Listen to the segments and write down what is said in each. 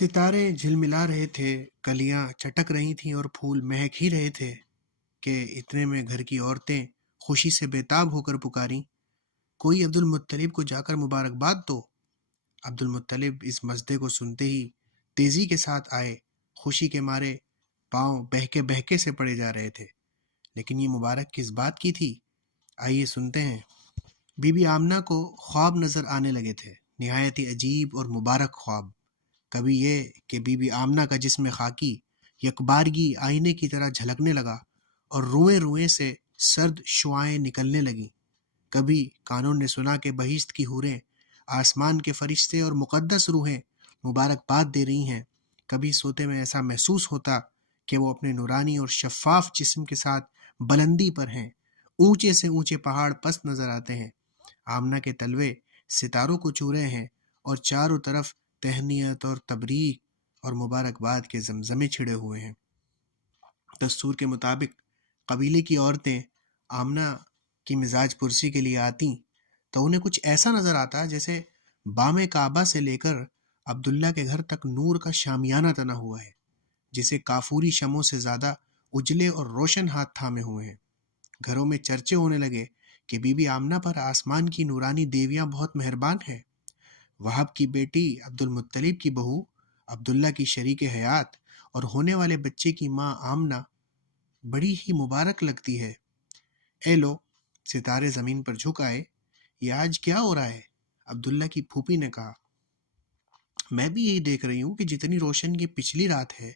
सितारे झिलमिला रहे थे, कलियां चटक रही थीं और फूल महक ही रहे थे कि इतने में घर की औरतें खुशी से बेताब होकर पुकारी, कोई अब्दुल मुत्तलिब को जाकर मुबारकबाद दो। अब्दुल मुत्तलिब इस मसदे को सुनते ही तेजी के साथ आए। खुशी के मारे पांव बहके बहके से पड़े जा रहे थे। लेकिन ये मुबारक किस बात की थी? आइए सुनते हैं। बीबी आमना को ख्वाब नजर आने लगे थे, निहायत ही अजीब और मुबारक ख्वाब। कभी ये कि बीबी आमना का जिस्म खाकी यकबारगी आईने की तरह झलकने लगा और रुएं रुएं से सर्द शुआएं निकलने लगीं। कभी कानून ने सुना कि बहिश्त की हूरें, आसमान के फरिश्ते और मुकद्दस रूहें मुबारकबाद दे रही हैं। कभी सोते में ऐसा महसूस होता कि वो अपने नूरानी और शफाफ जिस्म के साथ बुलंदी पर हैं। ऊंचे से ऊंचे पहाड़ पस्त नजर आते हैं। आमना के तलवे सितारों को छू रहे हैं और चारों तरफ तहनीयत और तबरीक और मुबारकबाद के जमजमे छिड़े हुए हैं। दस्तूर के मुताबिक कबीले की औरतें आमना की मिजाज पुरसी के लिए आती तो उन्हें कुछ ऐसा नजर आता जैसे बामे काबा से लेकर अब्दुल्ला के घर तक नूर का शामियाना तना हुआ है, जिसे काफूरी शमों से ज्यादा उजले और रोशन हाथ थामे हुए हैं। घरों में चर्चे होने लगे कि बीबी आमना पर आसमान की नूरानी देवियां बहुत मेहरबान हैं। वहाब की बेटी अब्दुल मुत्तलिब की बहू, अब्दुल्ला की शरीक हयात और होने वाले बच्चे की माँ आमना बड़ी ही मुबारक लगती है। ए लो, सितारे जमीन पर झुक आए। ये आज क्या हो रहा है? अब्दुल्ला की फूफी ने कहा। मैं भी यही देख रही हूँ कि जितनी रोशन की पिछली रात है,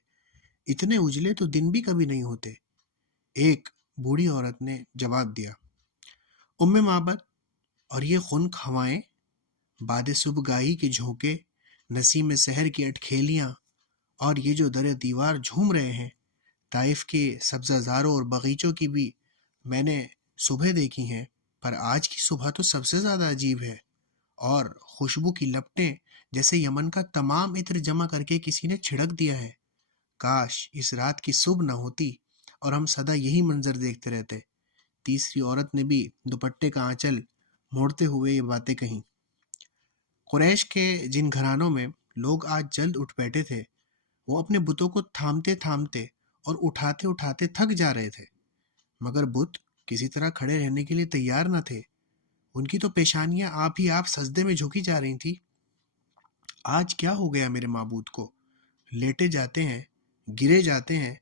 इतने उजले तो दिन भी कभी नहीं होते, एक बूढ़ी औरत ने जवाब दिया। उम्मे माबद, और ये खुनक हवाएं, बादे सुबगाही के झोंके, नसीम सहर की अटखेलियां और ये जो दरे दीवार झूम रहे हैं, ताइफ के सब्जाजारों और बगीचों की भी मैंने सुबह देखी हैं, पर आज की सुबह तो सबसे ज़्यादा अजीब है। और खुशबू की लपटें जैसे यमन का तमाम इत्र जमा करके किसी ने छिड़क दिया है। काश इस रात की सुबह न होती और हम सदा यही मंजर देखते रहते। तीसरी औरत ने भी दुपट्टे का आंचल मोड़ते हुए ये बातें कहीं। कुरैश के जिन घरानों में लोग आज जल्द उठ बैठे थे, वो अपने बुतों को थामते थामते और उठाते उठाते थक जा रहे थे, मगर बुत किसी तरह खड़े रहने के लिए तैयार न थे। उनकी तो पेशानियां आप ही आप सजदे में झुकी जा रही थी। आज क्या हो गया मेरे माबूद को? लेटे जाते हैं, गिरे जाते हैं,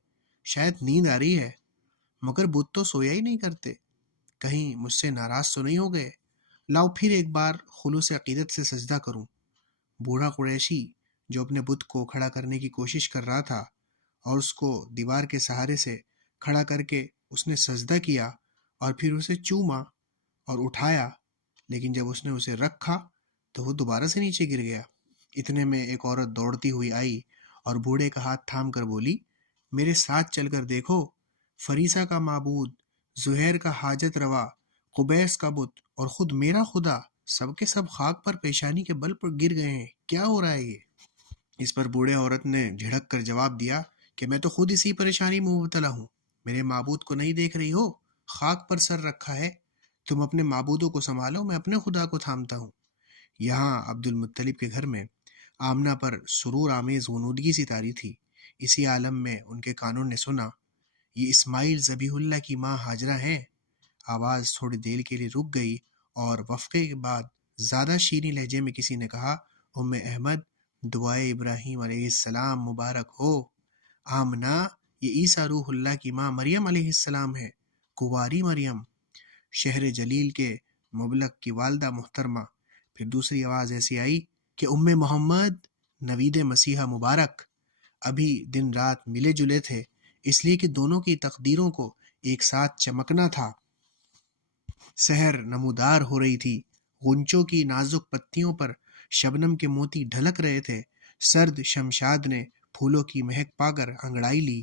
शायद नींद आ रही है, मगर बुत तो सोया ही नहीं करते। कहीं मुझसे नाराज तो नहीं हो गए? लाओ फिर एक बार खुलूस अकीदत से सजदा करूं। बूढ़ा कुरैशी जो अपने बुत को खड़ा करने की कोशिश कर रहा था और उसको दीवार के सहारे से खड़ा करके उसने सजदा किया और फिर उसे चूमा और उठाया, लेकिन जब उसने उसे रखा तो वो दोबारा से नीचे गिर गया। इतने में एक औरत दौड़ती हुई आई और बूढ़े का हाथ थाम कर बोली, मेरे साथ चलकर देखो, फरीसा का माबूद, जुहैर का हाजत रवा, कुबैस का बुत और खुद मेरा खुदा सबके सब खाक पर पेशानी के बल पर गिर गए हैं। क्या हो रहा है ये? इस पर बूढ़े औरत ने झिड़क कर जवाब दिया कि मैं तो खुद इसी परेशानी में मुबतला हूँ। मेरे माबूद को नहीं देख रही हो? खाक पर सर रखा है। तुम अपने माबूदों को संभालो, मैं अपने खुदा को थामता हूँ। यहाँ अब्दुल मुत्तलिब के घर में आमना पर सुरूर आमेज गुनूदगी सी तारी थी। इसी आलम में उनके कानून ने सुना, ये इस्माइल ज़बीहुल्लाह की माँ हाजरा हैं। आवाज़ थोड़ी देर के लिए रुक गई और वफ़क़े के बाद ज़्यादा शीनी लहजे में किसी ने कहा, उम्मे अहमद, दुआए इब्राहीम अलैहिस्सलाम मुबारक हो। आमना, ये ईसा रूहुल्लाह की माँ मरियम अलैहिस्सलाम है, कुंवारी मरियम, शहर जलील के मुबलक की वालदा मुहतरमा। फिर दूसरी आवाज़ ऐसी आई कि उम्मे मोहम्मद, नवीद मसीहा मुबारक। अभी दिन रात मिले जुले थे, इसलिए कि दोनों की तकदीरों को एक साथ चमकना था। सहर नमूदार हो रही थी। गुंचों की नाजुक पत्तियों पर शबनम के मोती ढलक रहे थे। सर्द शमशाद ने फूलों की महक पाकर अंगड़ाई ली।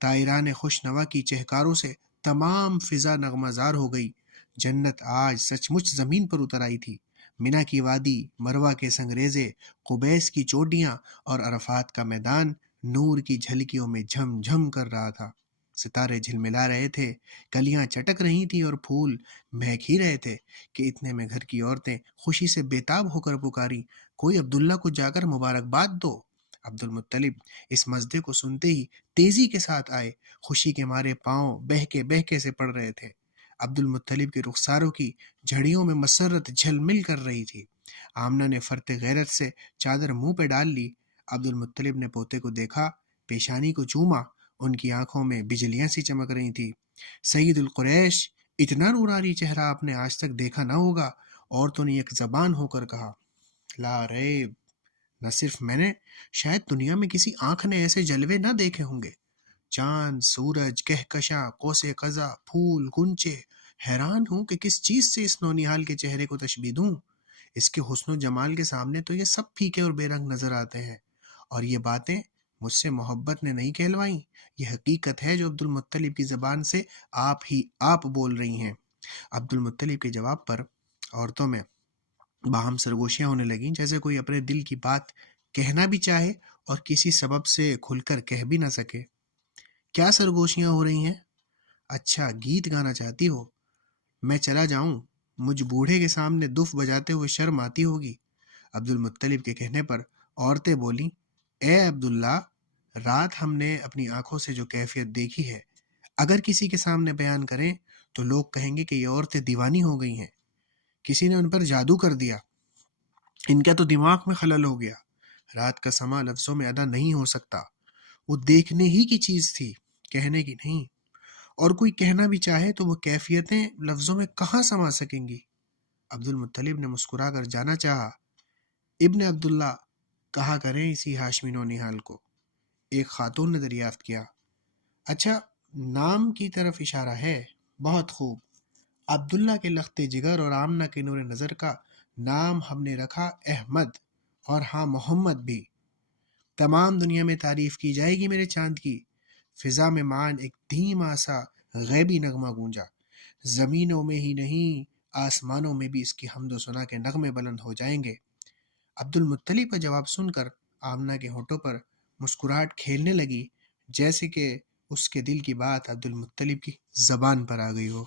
तायरान खुशनवा की चहकारों से तमाम फिजा नगमाजार हो गई। जन्नत आज सचमुच जमीन पर उतर आई थी। मिना की वादी, मरवा के संगरेजे, कुबैस की चोटियां और अरफात का मैदान नूर की झलकियों में झमझम कर रहा था। सितारे झिलमिला रहे थे, कलियां चटक रही थी और फूल महक ही रहे थे कि इतने में घर की औरतें खुशी से बेताब होकर पुकारी, कोई अब्दुल्ला को जाकर मुबारकबाद दो। عبد المطلب اس مزدے کو سنتے ہی تیزی کے ساتھ آئے، خوشی کے مارے پاؤں بہکے سے پڑ رہے تھے۔ عبد المطلب کے رخساروں کی جھڑیوں میں مسرت جھلمل کر رہی تھی۔ آمنہ نے فرط غیرت سے چادر منہ پہ ڈال لی۔ عبد المطلب نے پوتے کو دیکھا، پیشانی کو چوما، ان کی آنکھوں میں بجلیاں سی چمک رہی تھی۔ سید القریش، اتنا نورانی چہرہ آپ نے آج تک دیکھا نہ ہوگا۔ عورتوں نے یک زبان ہو کر کہا۔ لا ریب، نہ صرف میں نے، شاید دنیا میں کسی آنکھ نے ایسے جلوے نہ دیکھے ہوں گے۔ چاند، سورج، کہکشاں، قوس قزح، پھول، گنچے، حیران ہوں کہ کس چیز سے اس نونہال کے چہرے کو تشبیہ دوں۔ اس کے حسن و جمال کے سامنے تو یہ سب پھیکے اور بے رنگ نظر آتے ہیں، اور یہ باتیں مجھ سے محبت نے نہیں کہلوائیں، یہ حقیقت ہے جو عبد المطلب کی زبان سے آپ بول رہی ہیں۔ عبد المطلب کے جواب پر عورتوں میں باہم سرگوشیاں ہونے لگیں، جیسے کوئی اپنے دل کی بات کہنا بھی چاہے اور کسی سبب سے کھل کر کہہ بھی نہ سکے۔ کیا سرگوشیاں ہو رہی ہیں؟ اچھا، گیت گانا چاہتی ہو؟ میں چلا جاؤں؟ مجھ بوڑھے کے سامنے دف بجاتے ہوئے شرم آتی ہوگی۔ عبد المطلب کے کہنے پر عورتیں بولیں، اے عبداللہ، رات ہم نے اپنی آنکھوں سے جو کیفیت دیکھی ہے، اگر کسی کے سامنے بیان کریں تو لوگ کہیں گے کہ یہ عورتیں دیوانی ہو گئی ہیں، کسی نے ان پر جادو کر دیا، ان کا تو دماغ میں خلل ہو گیا۔ رات کا سما لفظوں میں ادا نہیں ہو سکتا، وہ دیکھنے ہی کی چیز تھی، کہنے کی نہیں، اور کوئی کہنا بھی چاہے تو وہ کیفیتیں لفظوں میں کہاں سما سکیں گی۔ عبد المطلب نے مسکرا کر جانا چاہا۔ ابن عبداللہ کہا کریں اسی ہاشمی نونہال کو، ایک خاتون نے دریافت کیا۔ اچھا، نام کی طرف اشارہ ہے، بہت خوب۔ عبداللہ کے لخت جگر اور آمنہ کے نور نظر کا نام ہم نے رکھا احمد، اور ہاں محمد بھی۔ تمام دنیا میں تعریف کی جائے گی میرے چاند کی۔ فضا میں معاً ایک دھیما سا غیبی نغمہ گونجا، زمینوں میں ہی نہیں آسمانوں میں بھی اس کی حمد و ثنا کے نغمے بلند ہو جائیں گے۔ عبد المطلب کا جواب سن کر آمنہ کے ہونٹوں پر مسکراہٹ کھیلنے لگی، جیسے کہ اس کے دل کی بات عبد المطلب کی زبان پر آ گئی ہو۔